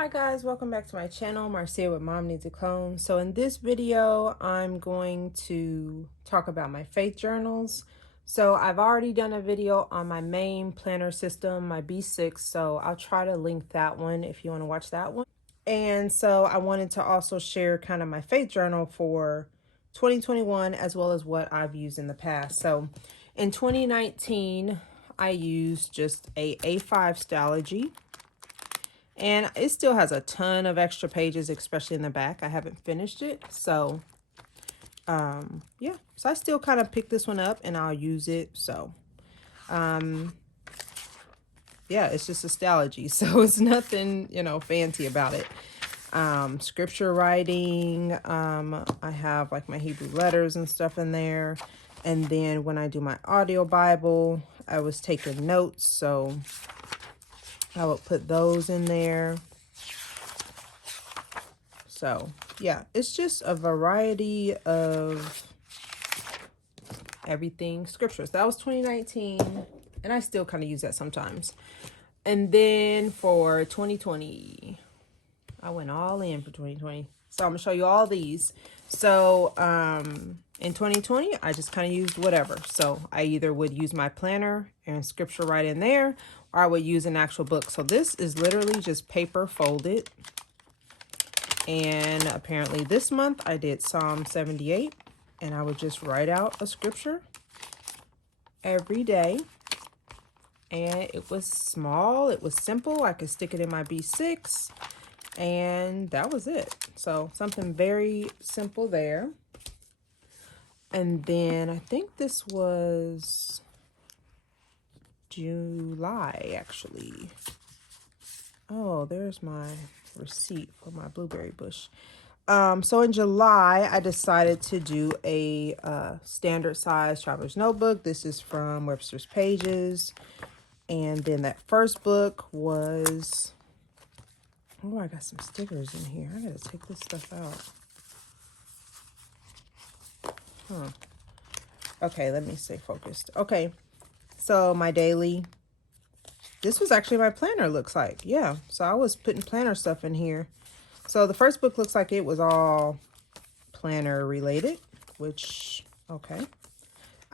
Hi guys, welcome back to my channel, Marcia with Mom Needs a Clone. So in this video, I'm going to talk about my faith journals. So I've already done a video on my main planner system, my B6, so I'll try to link that one if you want to watch that one. And so I wanted to also share kind of my faith journal for 2021 as well as what I've used in the past. So in 2019, I used just a A5 Stalogy. And it still has a ton of extra pages, especially in the back. I haven't finished it. So, yeah. So I still kind of pick this one up and I'll use it. So, yeah, it's just Stalogy. So it's nothing, fancy about it. Scripture writing. I have like my Hebrew letters and stuff in there. And then when I do my audio Bible, I was taking notes. So I would put those in there. So yeah, it's just a variety of everything scriptures. That was 2019, and I still kind of use that sometimes. And then for 2020, I went all in for 2020. So I'm gonna show you all these. So in 2020, I just kind of used whatever. So I either would use my planner and scripture right in there, or I would use an actual book. So this is literally just paper folded. And apparently this month I did Psalm 78, and I would just write out a scripture every day. And it was small, it was simple. I could stick it in my B6, and that was it. So something very simple there. And then I think this was July, actually. Oh, there's my receipt for my blueberry bush. So in July, I decided to do a standard size traveler's notebook. This is from Webster's Pages. And then that first book was, oh, I got some stickers in here. I gotta take this stuff out. Okay, let me stay focused. Okay, so my daily. This was actually my planner, looks like. Yeah, so I was putting planner stuff in here. So the first book looks like it was all planner related, which, okay.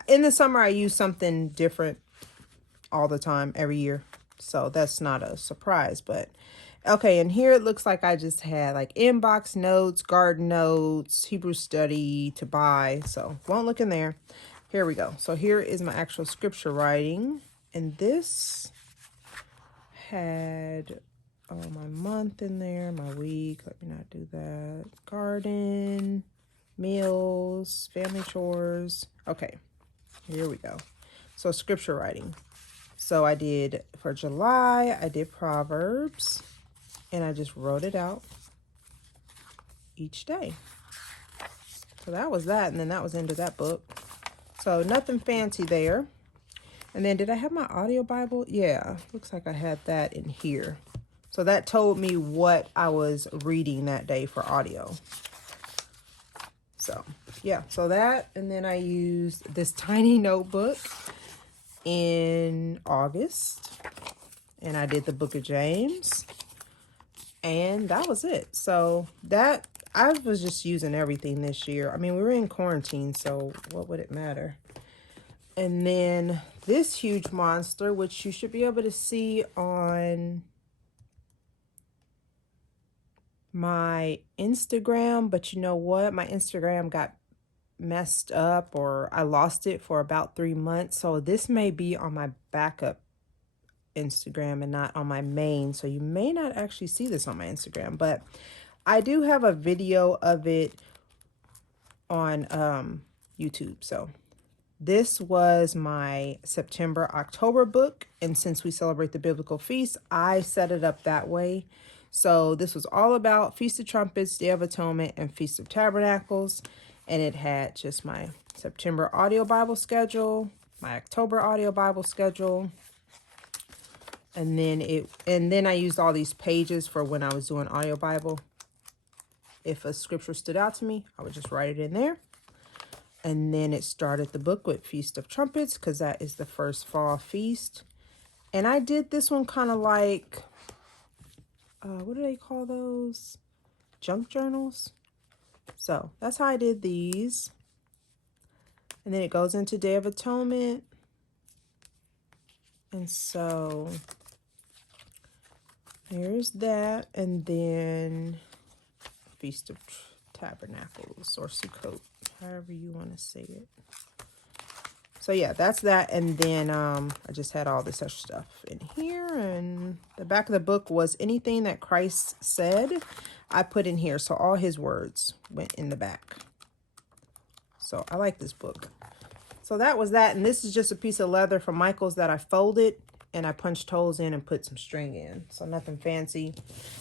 In the summer, I use something different all the time, every year. So that's not a surprise, but okay. And here it looks like I just had like inbox notes, garden notes, Hebrew study to buy. So won't look in there. Here we go. So here is my actual scripture writing. And this had my month in there, my week. Let me not do that. Garden, meals, family chores. Okay, here we go. So scripture writing. So I did, for July, I did Proverbs, and I just wrote it out each day. So that was that, and then that was into that book. So nothing fancy there. And then did I have my audio Bible? Yeah, looks like I had that in here. So that told me what I was reading that day for audio. So yeah, so that, and then I used this tiny notebook in August, and I did the book of James, and that was it. So that, I was just using everything this year. I mean, we were in quarantine, so what would it matter? And then this huge monster, which you should be able to see on my Instagram, but you know what? My Instagram got messed up, or I lost it for about 3 months. So this may be on my backup Instagram and not on my main. So you may not actually see this on my Instagram, but I do have a video of it on YouTube. So this was my September, October book. And since we celebrate the biblical feast, I set it up that way. So this was all about Feast of Trumpets, Day of Atonement, and Feast of Tabernacles. And it had just my September audio Bible schedule, my October audio Bible schedule. And then I used all these pages for when I was doing audio Bible. If a scripture stood out to me, I would just write it in there. And then it started the book with Feast of Trumpets, because that is the first fall feast. And I did this one kind of like what do they call those? Junk journals. So that's how I did these. And then it goes into Day of Atonement. And so there's that. And then Feast of Tabernacles or Sukkot, however you want to say it. So yeah, that's that. And then I just had all this extra stuff in here. And the back of the book was anything that Christ said, I put in here. So all his words went in the back. So I like this book. So that was that. And this is just a piece of leather from Michael's that I folded and I punched holes in and put some string in. So nothing fancy.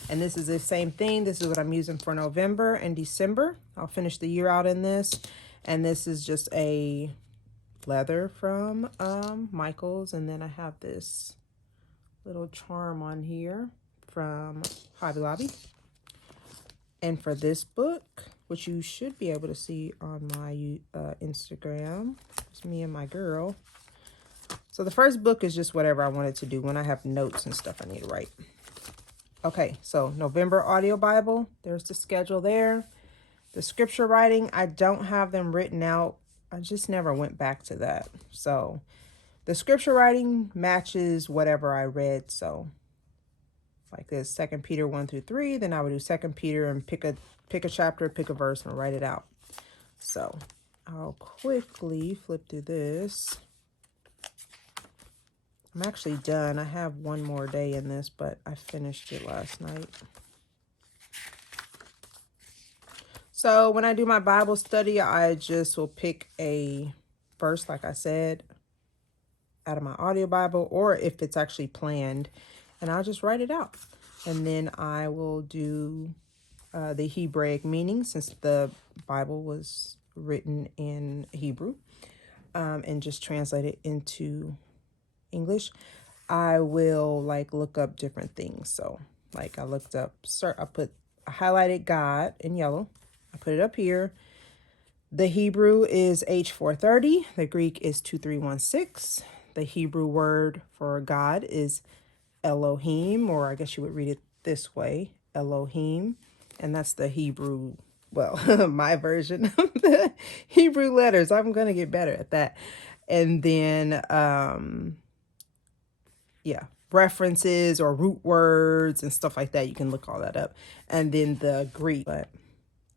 And this is the same thing. This is what I'm using for November and December. I'll finish the year out in this. And this is just a leather from Michael's. And then I have this little charm on here from Hobby Lobby. And for this book, which you should be able to see on my Instagram, it's me and my girl. So the first book is just whatever I wanted to do when I have notes and stuff I need to write. Okay, so November audio Bible, there's the schedule there. The scripture writing, I don't have them written out. I just never went back to that. So the scripture writing matches whatever I read. So like this, 2 Peter 1 through 3, then I would do 2 Peter and pick a chapter, pick a verse, and write it out. So I'll quickly flip through this. I'm actually done. I have one more day in this, but I finished it last night. So when I do my Bible study, I just will pick a verse, like I said, out of my audio Bible, or if it's actually planned, and I'll just write it out. And then I will do the Hebraic meaning, since the Bible was written in Hebrew, and just translate it into English. I will like look up different things. So like I looked up, I highlighted God in yellow. I put it up here. The Hebrew is H430. The Greek is 2316. The Hebrew word for God is Elohim, or I guess you would read it this way, Elohim. And that's the Hebrew, well, my version of the Hebrew letters. I'm going to get better at that. And then, yeah, references or root words and stuff like that. You can look all that up. And then the Greek, but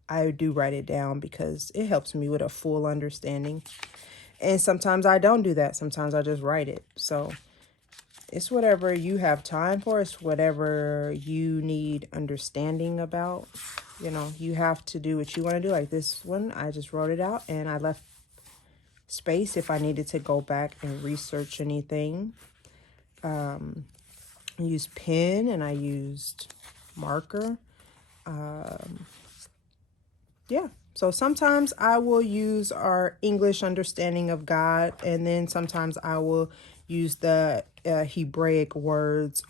I do write it down because it helps me with a full understanding. And sometimes I don't do that. Sometimes I just write it. So it's whatever you have time for. It's whatever you need understanding about. You know, you have to do what you want to do. Like this one, I just wrote it out and I left space if I needed to go back and research anything. I used pen and I used marker. Yeah. So sometimes I will use our English understanding of God, and then sometimes I will use the Hebraic words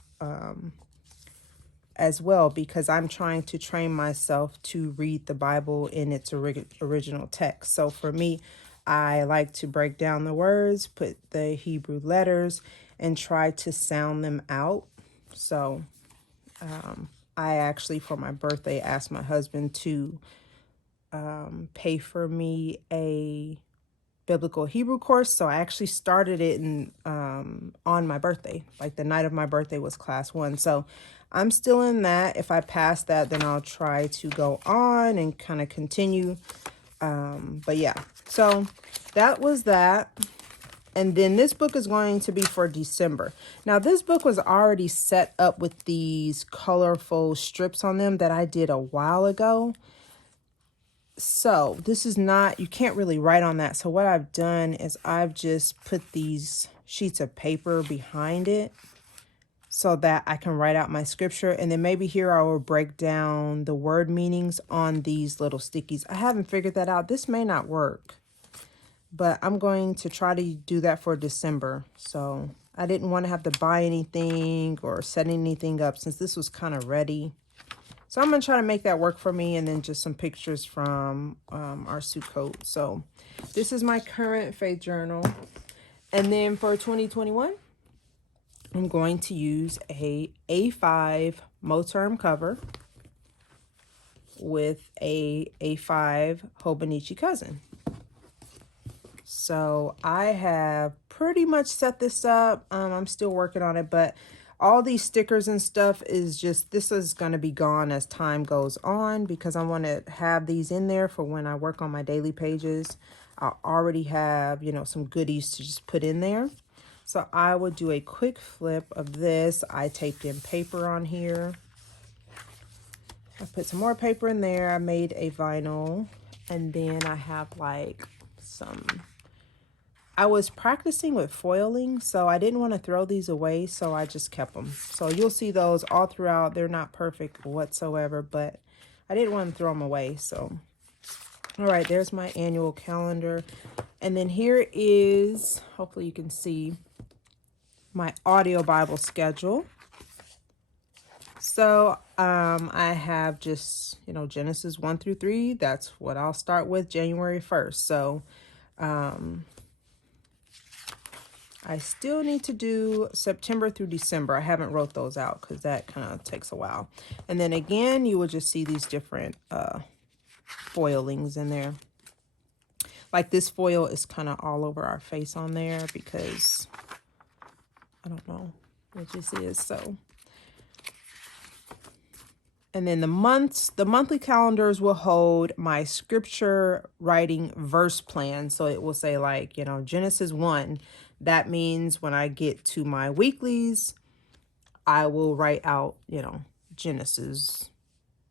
as well, because I'm trying to train myself to read the Bible in its original text. So for me, I like to break down the words, put the Hebrew letters, and try to sound them out. So I actually, for my birthday, asked my husband to pay for me a biblical Hebrew course. So I actually started it on my birthday. Like the night of my birthday was class 1. So I'm still in that. If I pass that, then I'll try to go on and kind of continue. But yeah, so that was that. And then this book is going to be for December. Now, this book was already set up with these colorful strips on them that I did a while ago. So this is not, you can't really write on that. So what I've done is I've just put these sheets of paper behind it so that I can write out my scripture. And then maybe here I will break down the word meanings on these little stickies. I haven't figured that out. This may not work, but I'm going to try to do that for December. So I didn't want to have to buy anything or set anything up since this was kind of ready. So I'm going to try to make that work for me, and then just some pictures from our Sukkot. So this is my current faith journal. And then for 2021, I'm going to use a A5 Moterm cover with a A5 Hobonichi cousin. So I have pretty much set this up. I'm still working on it, but all these stickers and stuff is just, this is going to be gone as time goes on because I want to have these in there for when I work on my daily pages. I already have, you know, some goodies to just put in there. So I would do a quick flip of this. I taped in paper on here. I put some more paper in there. I made a vinyl, and then I have like some, I was practicing with foiling, so I didn't want to throw these away, so I just kept them. So you'll see those all throughout. They're not perfect whatsoever, but I didn't want to throw them away. So, all right, there's my annual calendar. And then here is, hopefully you can see, my audio Bible schedule. So I have just, you know, Genesis 1 through 3. That's what I'll start with January 1st. So I still need to do September through December. I haven't wrote those out because that kind of takes a while. And then again, you will just see these different foilings in there. Like this foil is kind of all over our face on there because I don't know what this is. So, and then the monthly calendars will hold my scripture writing verse plan. So it will say like, you know, Genesis 1. That means when I get to my weeklies, I will write out, you know, Genesis.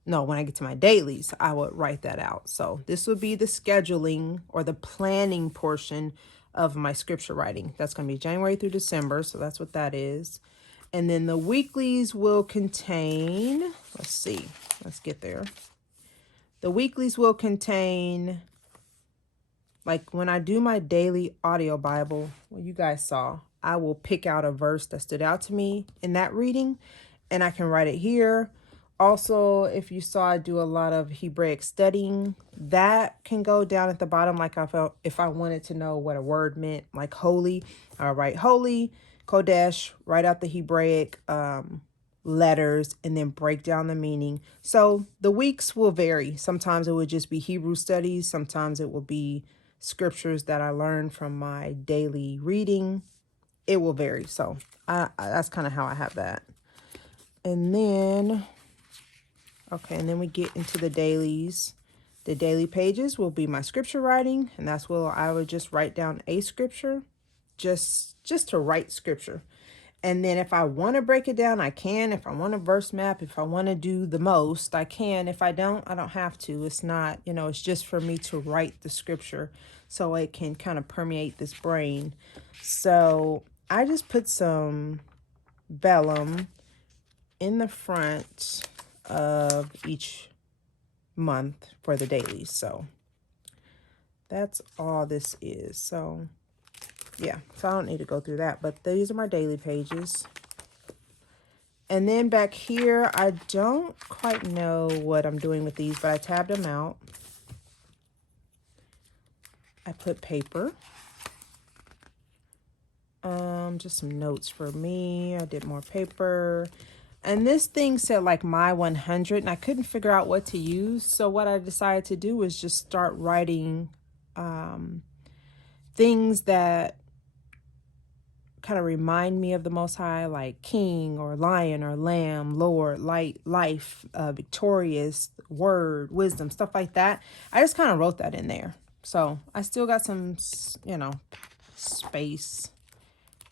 No, when I get to my dailies, I would write that out. So this would be the scheduling or the planning portion of my scripture writing. That's going to be January through December. So that's what that is. And then the weeklies will contain, let's see, let's get there. The weeklies will contain, like when I do my daily audio Bible, well, you guys saw, I will pick out a verse that stood out to me in that reading, and I can write it here. Also, if you saw, I do a lot of Hebraic studying. That can go down at the bottom. Like if I wanted to know what a word meant, like holy, I'll write holy, Kodesh, write out the Hebraic letters, and then break down the meaning. So the weeks will vary. Sometimes it would just be Hebrew studies. Sometimes it will be scriptures that I learned from my daily reading. It will vary. So that's kind of how I have that. And then, okay, and then we get into the dailies. The daily pages will be my scripture writing, and that's where I would just write down a scripture, just to write scripture. And then if I want to break it down, I can. If I want a verse map, if I want to do the most, I can. If I don't, I don't have to. It's not, you know, it's just for me to write the scripture so it can kind of permeate this brain. So I just put some vellum in the front of each month for the dailies. So that's all this is. So yeah, so I don't need to go through that, but these are my daily pages. And then back here, I don't quite know what I'm doing with these, but I tabbed them out. I put paper. Just some notes for me. I did more paper. And this thing said like my 100, and I couldn't figure out what to use. So what I decided to do was just start writing things that kind of remind me of the Most High, like king or lion or lamb, Lord, light, life, victorious, word, wisdom, stuff like that. I just kind of wrote that in there. So I still got some, you know, space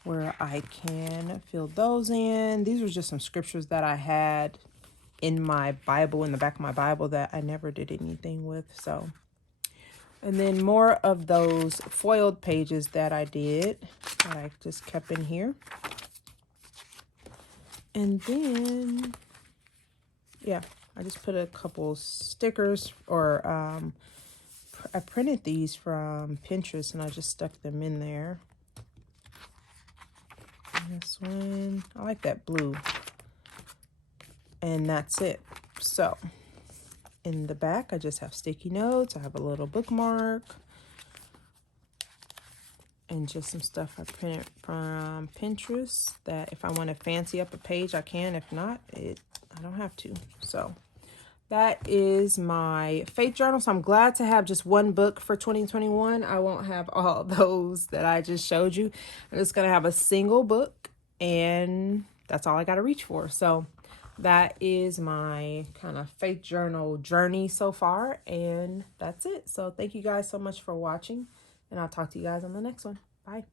where I can fill those in. These were just some scriptures that I had in my Bible, in the back of my Bible, that I never did anything with. So, and then more of those foiled pages that I did, that I just kept in here. And then, yeah, I just put a couple stickers, or I printed these from Pinterest and I just stuck them in there. This one, I like that blue. And that's it. So in the back, I just have sticky notes. I have a little bookmark. and just some stuff I printed from Pinterest that if I want to fancy up a page, I can. If not, I don't have to. So that is my faith journal. So I'm glad to have just one book for 2021. I won't have all those that I just showed you. I'm just going to have a single book, and that's all I got to reach for. So that is my kind of faith journal journey so far, and that's it. So thank you guys so much for watching, and I'll talk to you guys on the next one. Bye.